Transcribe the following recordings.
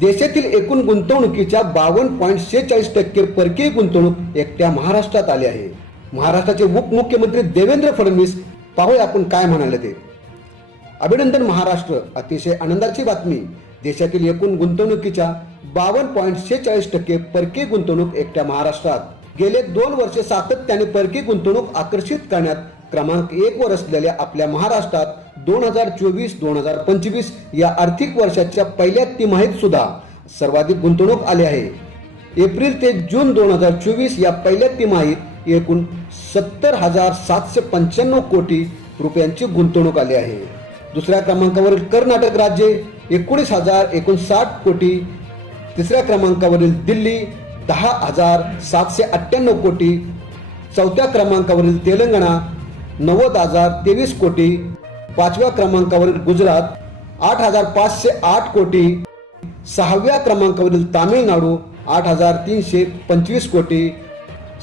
देशातील एकूण गुंतवणुकीच्या बावन्न पॉईंट शेहेचाळीस टक्के परकीय गुंतवणूक एकट्या महाराष्ट्रात आली आहे. महाराष्ट्राचे उपमुख्यमंत्री देवेंद्र फडणवीस पाहूया आपण काय म्हणाले ते. अभिनंदन महाराष्ट्र अतिशय आनंदाची बातमी. देशातील एकूण गुंतवणुकीच्या बावन्न पॉईंट शेहेचाळीस टक्के परकीय गुंतवणूक एकट्या महाराष्ट्रात. गेले दोन वर्षे सातत्याने परकीय गुंतवणूक आकर्षित करण्यात क्रमांक एक वर असलेल्या आपल्या महाराष्ट्रात दोन हजार चोवीस दोन हजार पंचवीस या आर्थिक वर्षाच्या पहिल्या तिमाहीत सुद्धा सर्वाधिक गुंतवणूक आली आहे. एप्रिल ते जून दोन हजार चोवीस या पहिल्या तिमाहीत एकूण सत्तर हजार सातशे पंच्याण्णव कोटी रुपयांची गुंतवणूक आली आहे. दुसऱ्या क्रमांकावरील कर्नाटक राज्य एकोणीस हजार एकोणसाठ कोटी तिसऱ्या क्रमांकावरील दिल्ली दहा हजार सातशे अठ्ठ्याण्णव कोटी चौथ्या क्रमांकावरील तेलंगणा नव्वद हजार तेवीस कोटी पाचव्या क्रमांकावरील गुजरात आठ हजार पाचशे आठ कोटी सहाव्या क्रमांकावरील तामिळनाडू आठ हजार तीनशे पंचवीस कोटी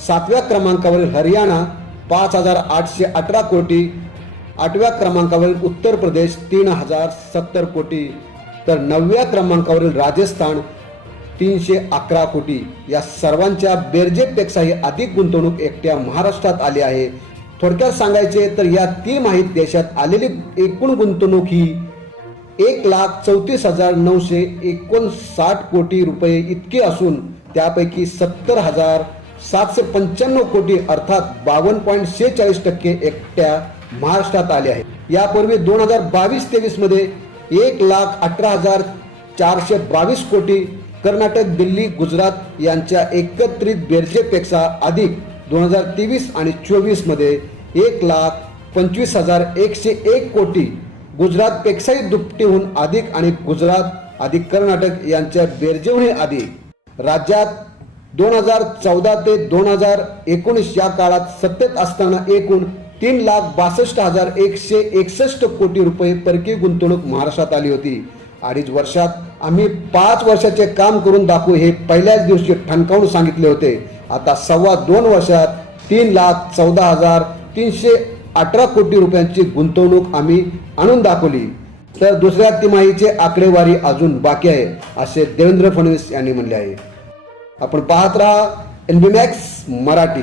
सातव्या क्रमांकावरील हरियाणा पाच हजार आठशे अठरा कोटी आठव्या क्रमांकावरील उत्तर प्रदेश तीन हजार सत्तर कोटी. तर नवव्या क्रमांकावरील राजस्थान तीनशे अकरा कोटी. या सर्वांच्या बेरजेपेक्षाही अधिक गुंतवणूक एकट्या महाराष्ट्रात आली आहे. थोडक्यात सांगायचे तर या तिमाहीत देशात आलेली एकूण गुंतवणूक ही एक लाख चौतीस हजार नऊशे एकोणसाठ कोटी रुपये इतके असून त्यापैकी सत्तर हजार सातशे पंच्याण्णव कोटी अर्थात बावन्न पॉईंट शेहेचाळीस टक्के एकट्या महाराष्ट्रात आले आहे यापूर्वी दोन हजार बावीस तेवीसमध्ये एक लाख अठरा हजार चारशे बावीस कोटी कर्नाटक दिल्ली गुजरात यांच्या एकत्रित बेरजेपेक्षा अधिक दोन हजार तेवीस आणि चोवीसमध्ये एक लाख पंचवीस हजार एकशे एक कोटी गुजरातपेक्षाही दुपटीहून अधिक आणि गुजरात अधिक कर्नाटक यांच्या बेरजेहूनही अधिक राज्यात दोन हजार चौदा ते दोन हजार एकोणीस या काळात सत्तेत असताना एकूण तीन लाख बासष्ट हजार एकशे एकसष्ट कोटी रुपये परकीय गुंतवणूक महाराष्ट्रात आली होती. अडीच वर्षात आम्ही पाच वर्षाचे काम करून दाखवू हे पहिल्याच दिवशी ठणकावून सांगितले होते. आता सव्वा दोन वर्षात तीन लाख चौदा हजार तीनशे अठरा कोटी रुपयांची गुंतवणूक आम्ही आणून दाखवली. तर दुसऱ्या तिमाहीचे आकडेवारी अजून बाकी आहे असे देवेंद्र फडणवीस यांनी म्हणले आहे. आपण पाहत राहा एनबीमॅक्स मराठी.